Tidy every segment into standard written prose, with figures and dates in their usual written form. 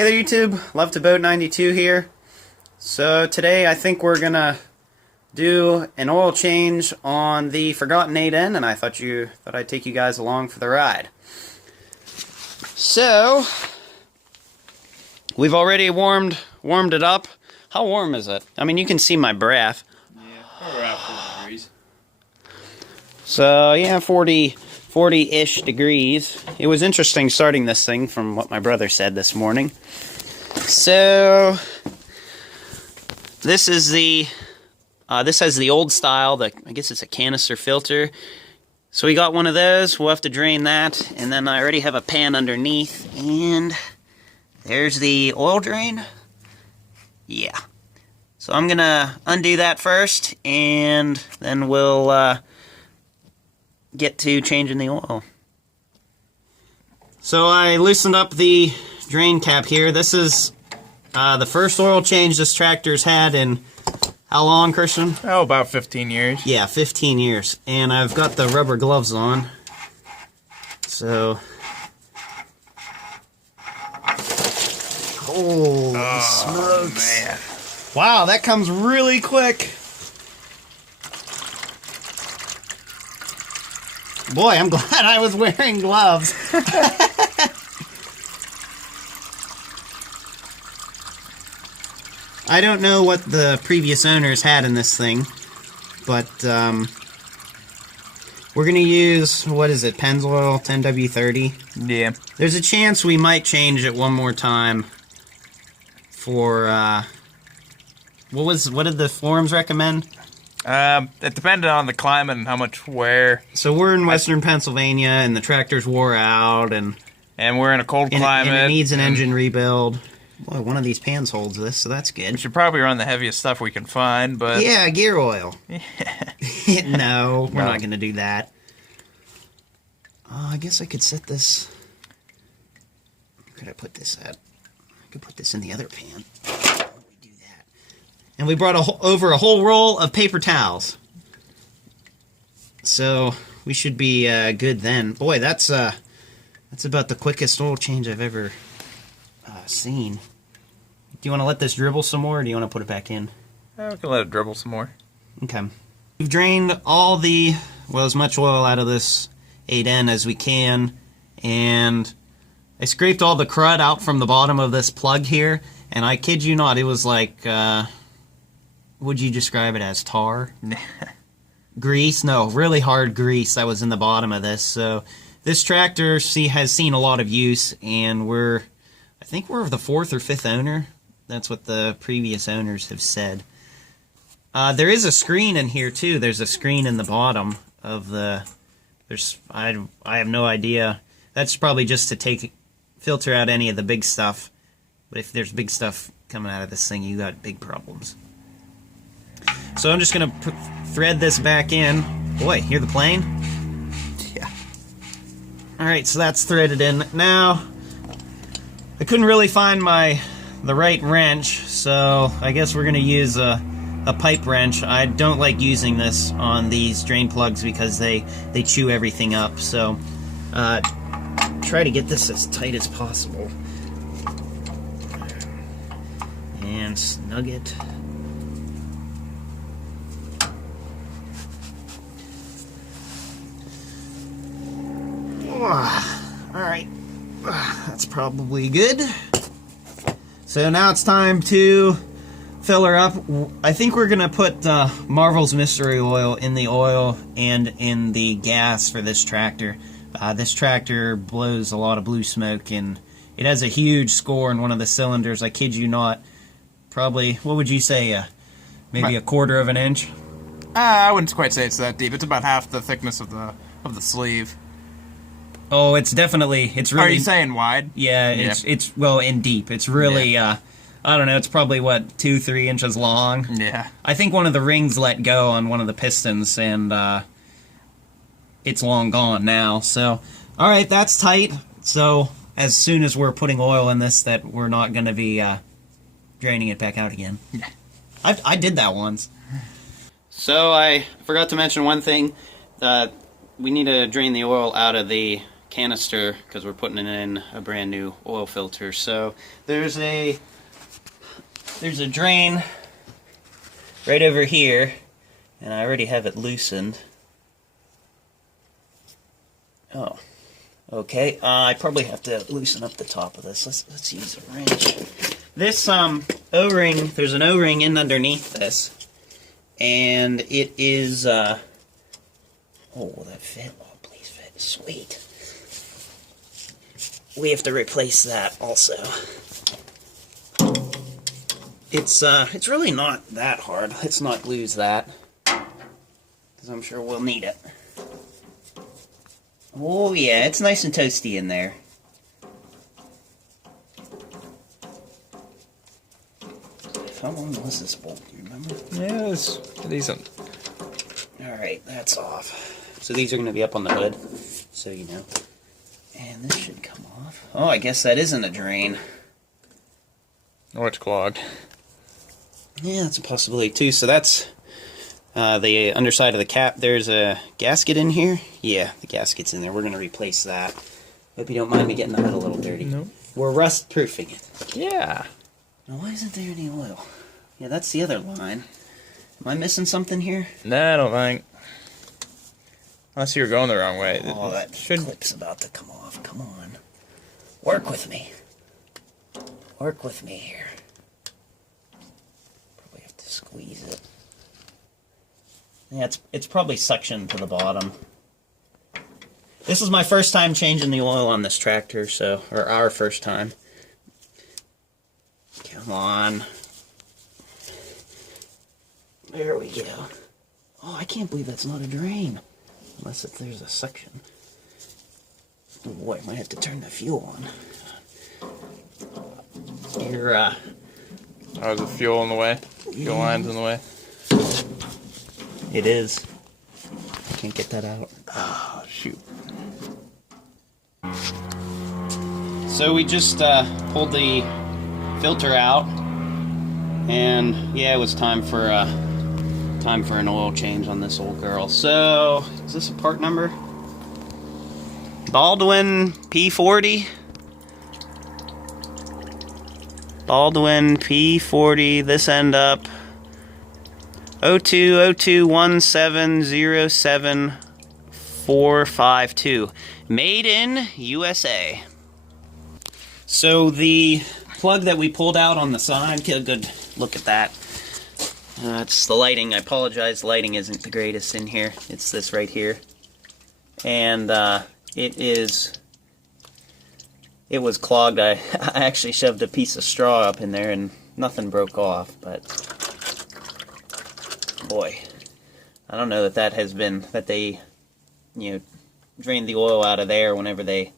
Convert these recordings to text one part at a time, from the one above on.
Hey there YouTube, Love to Boat 92 here. So today I think we're gonna do an oil change on the Forgotten 8N, and I thought I'd take you guys along for the ride. So we've already warmed it up. How warm is it? I mean, you can see my breath. Yeah, we're at 40 degrees. So yeah, 40-ish degrees. It was interesting starting this thing from what my brother said this morning. So this is this has the old style, I guess it's a canister filter. So we got one of those. We'll have to drain that, and then I already have a pan underneath, and there's the oil drain. Yeah. So I'm gonna undo that first, and then we'll get to changing the oil. So I loosened up the drain cap here. This is the first oil change this tractor's had in how long, Christian? Oh, about 15 years. Yeah, 15 years. And I've got the rubber gloves on. So holy smokes. Man. Wow, that comes really quick. Boy, I'm glad I was wearing gloves. I don't know what the previous owners had in this thing, but we're going to use, what is it, Pennzoil 10W30? Yeah. There's a chance we might change it one more time for, what did the forums recommend? It depended on the climate and how much wear. So we're in western Pennsylvania, and the tractor's wore out, and we're in a cold climate. And it needs an engine rebuild. Boy, one of these pans holds this, so that's good. We should probably run the heaviest stuff we can find, but... Yeah, gear oil. No, we're not going to do that. I guess I could set this... Where could I put this at? I could put this in the other pan. Do that. And we brought over a whole roll of paper towels. So we should be good then. Boy, that's about the quickest oil change I've ever seen. Do you want to let this dribble some more, or do you want to put it back in? We can let it dribble some more. Okay. We've drained all as much oil out of this 8N as we can, and I scraped all the crud out from the bottom of this plug here, and I kid you not, it was like, would you describe it as tar? Grease? No, really hard grease that was in the bottom of this. So this tractor has seen a lot of use, and I think we're the 4th or 5th owner. That's what the previous owners have said. There is a screen in here too. There's a screen in the bottom of the... I have no idea. That's probably just to filter out any of the big stuff. But if there's big stuff coming out of this thing, you got big problems. So I'm just gonna thread this back in. Boy, hear the plane? Yeah. Alright, so that's threaded in. Now, I couldn't really find the right wrench, so I guess we're going to use a pipe wrench. I don't like using this on these drain plugs because they chew everything up, so try to get this as tight as possible. And snug it. Alright, that's probably good. So now it's time to fill her up. I think we're going to put Marvel's Mystery Oil in the oil and in the gas for this tractor. This tractor blows a lot of blue smoke, and it has a huge score in one of the cylinders. I kid you not. Probably, what would you say, maybe a 1/4 of an inch? I wouldn't quite say it's that deep. It's about half the thickness of the sleeve. Oh, it's really... Are you saying wide? Yeah, it's well, in deep. It's really, I don't know, it's probably, 2-3 inches long? Yeah. I think one of the rings let go on one of the pistons, and it's long gone now. So, alright, that's tight. So, as soon as we're putting oil in this, that we're not going to be draining it back out again. Yeah. I did that once. So, I forgot to mention one thing. We need to drain the oil out of the canister because we're putting in a brand new oil filter. So there's a drain right over here, and I already have it loosened. Oh, okay. I probably have to loosen up the top of this. Let's use a wrench. This O-ring, there's an O-ring in underneath this, and it is oh, will that fit? Oh, please fit. Sweet. We have to replace that also. It's really not that hard. Let's not lose that, because I'm sure we'll need it. Oh yeah, it's nice and toasty in there. How long was this bolt, do you remember? Yeah, it's decent. Alright, that's off. So these are going to be up on the hood, so you know. And this should come off. Oh, I guess that isn't a drain. Or it's clogged. Yeah, that's a possibility too. So that's the underside of the cap. There's a gasket in here. Yeah, the gasket's in there. We're going to replace that. Hope you don't mind me getting the hood a little dirty. Nope. We're rust-proofing it. Yeah. Now, why isn't there any oil? Yeah, that's the other line. Am I missing something here? Nah, I don't think. Unless you were going the wrong way. Oh, that clip's about to come off. Come on. Work with me. Work with me here. Probably have to squeeze it. Yeah, it's probably suctioned to the bottom. This is my first time changing the oil on this tractor, so, or our first time. Come on. There we go. Oh, I can't believe that's not a drain. Unless if there's a suction. Oh boy, I might have to turn the fuel on. Here, Oh, is the fuel in the way? Fuel line's in the way? it is. I can't get that out. Oh, shoot. So we just pulled the filter out, and yeah, it was time for an oil change on this old girl. So, is this a part number? Baldwin P40. Baldwin P40. This end up 02021707 Made in USA. So the plug that we pulled out on the side, get a good look at that. It's the lighting. I apologize, lighting isn't the greatest in here. It's this right here. And it was clogged. I actually shoved a piece of straw up in there and nothing broke off, but boy, I don't know that they, drained the oil out of there whenever they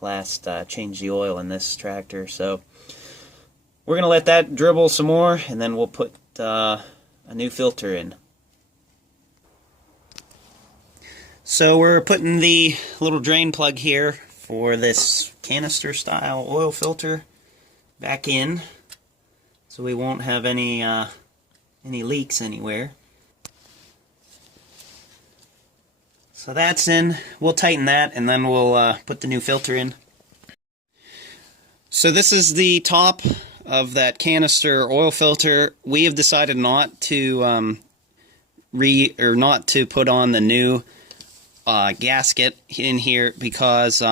last changed the oil in this tractor. So we're going to let that dribble some more, and then we'll put a new filter in. So we're putting the little drain plug here for this canister style oil filter back in, so we won't have any leaks anywhere. So that's in. We'll tighten that, and then we'll put the new filter in. So this is the top of that canister oil filter. We have decided not to not to put on the new gasket in here because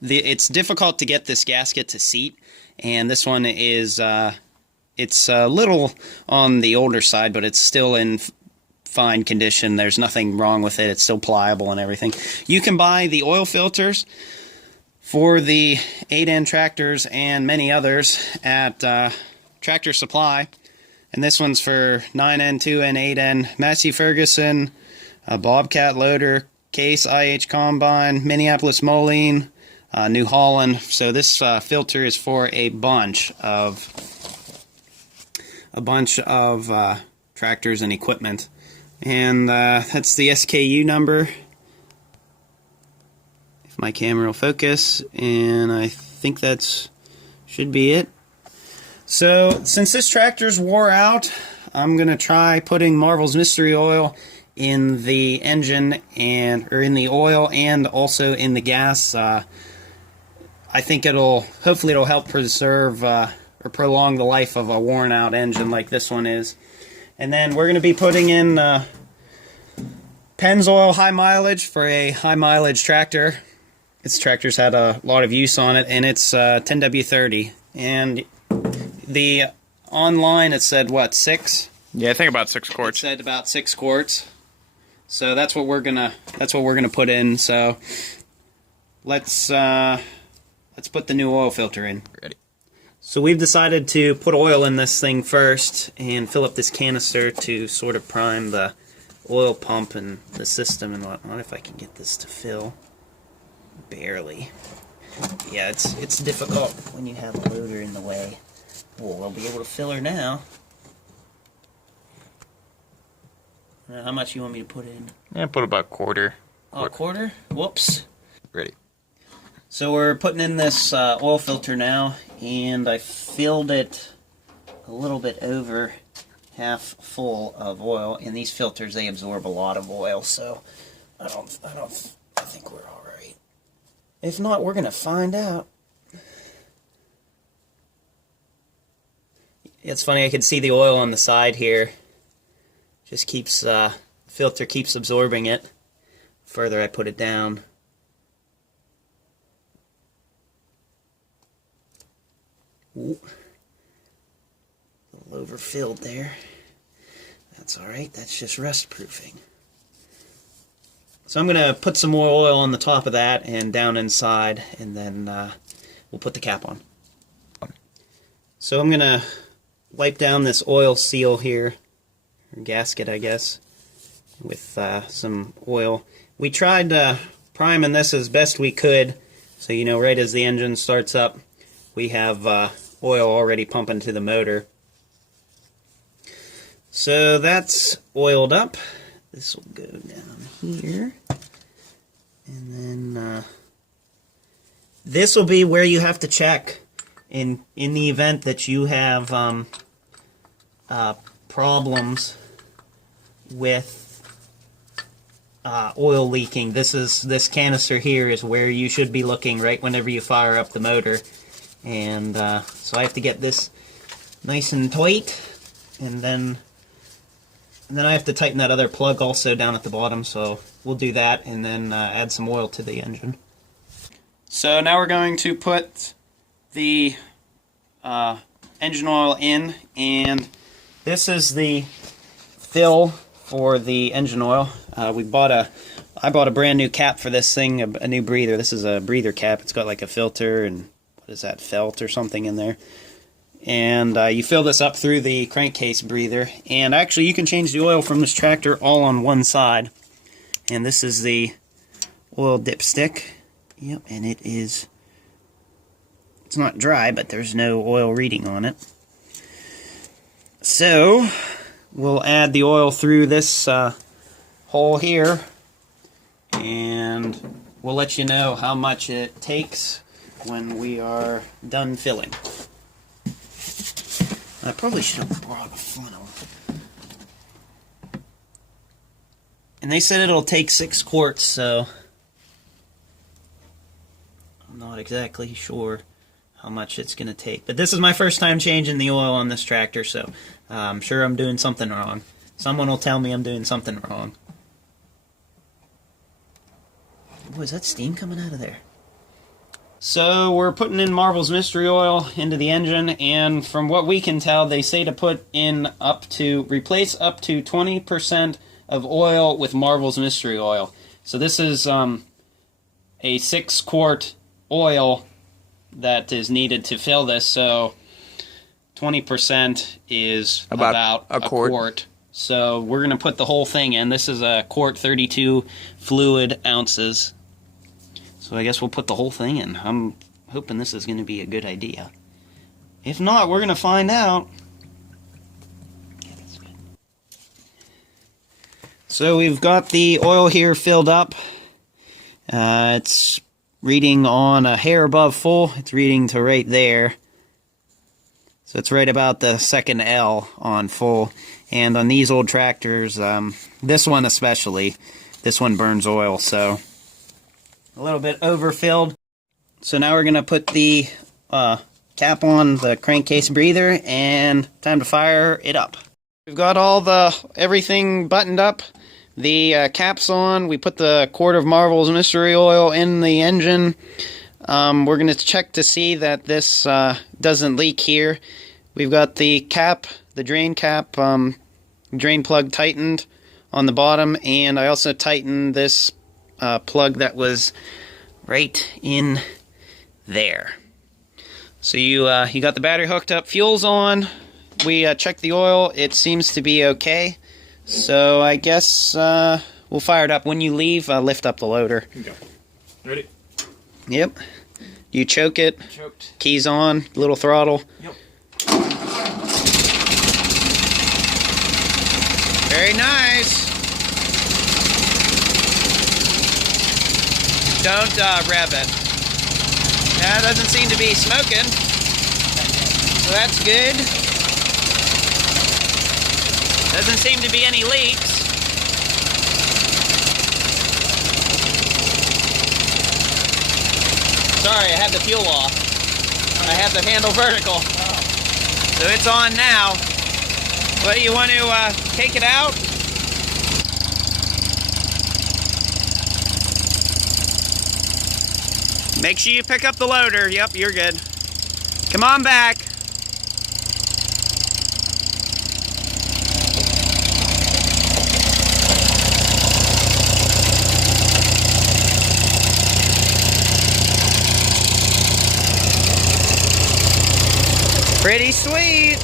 it's difficult to get this gasket to seat, and this one is it's a little on the older side, but it's still in fine condition. There's nothing wrong with it. It's still pliable and everything. You can buy the oil filters for the 8N tractors and many others at Tractor Supply. And this one's for 9N, 2N, 8N, Massey Ferguson, Bobcat Loader, Case IH Combine, Minneapolis Moline, New Holland. So this filter is for a bunch of tractors and equipment. And that's the SKU number. If my camera will focus, and I think that's should be it. So since this tractor's wore out, I'm gonna try putting Marvel's Mystery Oil in the engine or in the oil and also in the gas. I think hopefully it'll help preserve or prolong the life of a worn out engine like this one is. And then we're going to be putting in Pennzoil high mileage for a high mileage tractor. This tractor's had a lot of use on it, and it's 10W30. And the online it said what, 6? Yeah, I think about 6 quarts. It said about 6 quarts. So that's what we're gonna put in. So let's put the new oil filter in. Ready. So we've decided to put oil in this thing first and fill up this canister to sort of prime the oil pump and the system and whatnot. If I can get this to fill. Barely. Yeah, it's difficult when you have a loader in the way. Oh, I'll be able to fill her now. How much you want me to put in? Yeah, put about a quarter. Oh, a quarter? Whoops. Ready. So we're putting in this oil filter now, and I filled it a little bit over half full of oil. And these filters, they absorb a lot of oil, so I think we're all right. If not, we're gonna find out. It's funny, I can see the oil on the side here. Just keeps filter keeps absorbing it. The further I put it down. Ooh. A little overfilled there. That's alright, that's just rust proofing. So I'm going to put some more oil on the top of that and down inside, and then we'll put the cap on. So I'm going to wipe down this oil seal here, or gasket I guess, with some oil. We tried priming this as best we could, so you know right as the engine starts up, we have oil already pumping to the motor. So that's oiled up. This will go down here. And then this will be where you have to check in the event that you have problems with oil leaking. This canister here is where you should be looking right whenever you fire up the motor. And so I have to get this nice and tight, and then I have to tighten that other plug also down at the bottom, so we'll do that and then add some oil to the engine. So now we're going to put the engine oil in, and this is the fill for the engine oil. I bought a brand new cap for this thing, a new breather. This is a breather cap. It's got like a filter and what is that, felt or something in there. And you fill this up through the crankcase breather. And actually you can change the oil from this tractor all on one side. And this is the oil dipstick. Yep, and it's not dry, but there's no oil reading on it. So we'll add the oil through this hole here, and we'll let you know how much it takes when we are done filling. I probably should have brought a funnel. And they said it'll take 6 quarts, so I'm not exactly sure how much it's going to take. But this is my first time changing the oil on this tractor, so I'm sure I'm doing something wrong. Someone will tell me I'm doing something wrong. Boy, is that steam coming out of there? So we're putting in Marvel's Mystery Oil into the engine, and from what we can tell, they say to replace up to 20% of oil with Marvel's Mystery Oil. So this is a 6-quart oil that is needed to fill this, so 20% is about a quart. So we're going to put the whole thing in. This is a quart 32 fluid ounces. So I guess we'll put the whole thing in. I'm hoping this is going to be a good idea. If not, we're going to find out. Yeah, that's good. So we've got the oil here filled up. It's reading on a hair above full. It's reading to right there. So it's right about the second L on full. And on these old tractors, this one especially, this one burns oil, so a little bit overfilled. So now we're going to put the cap on the crankcase breather, and time to fire it up. We've got everything buttoned up. The cap's on. We put the quart of Marvel's Mystery Oil in the engine. We're going to check to see that this doesn't leak here. We've got the cap, the drain cap, drain plug tightened on the bottom, and I also tightened this plug that was right in there. So you got the battery hooked up, fuel's on. We checked the oil. It seems to be okay. So I guess we'll fire it up. When you leave, lift up the loader. Okay. Ready? Yep. You choke it. Choked. Keys on. Little throttle. Yep. Very nice. Don't rev it. That doesn't seem to be smoking. So that's good. Doesn't seem to be any leaks. Sorry, I had the fuel off. I had the handle vertical. So it's on now. What, do you want to take it out? Make sure you pick up the loader. Yep, you're good. Come on back. Pretty sweet.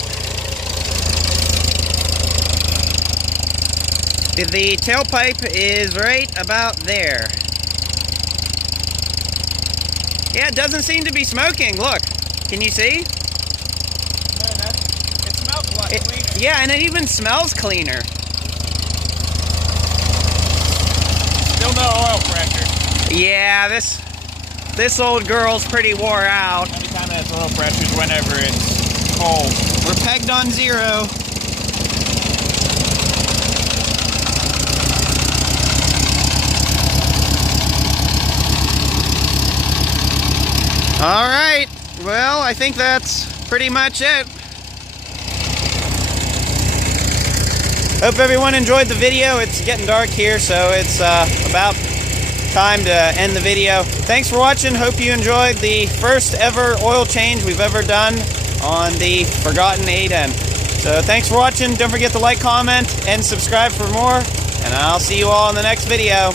The tailpipe is right about there. Yeah, it doesn't seem to be smoking. Look, can you see? No, it smells a lot cleaner. Yeah, and it even smells cleaner. Still no oil pressure. Yeah, this old girl's pretty wore out. Any time that's oil pressure is whenever it's cold. We're pegged on 0. All right, well, I think that's pretty much it. Hope everyone enjoyed the video. It's getting dark here, so it's about time to end the video. Thanks for watching. Hope you enjoyed the first ever oil change we've ever done on the Forgotten 8N. So thanks for watching. Don't forget to like, comment, and subscribe for more. And I'll see you all in the next video.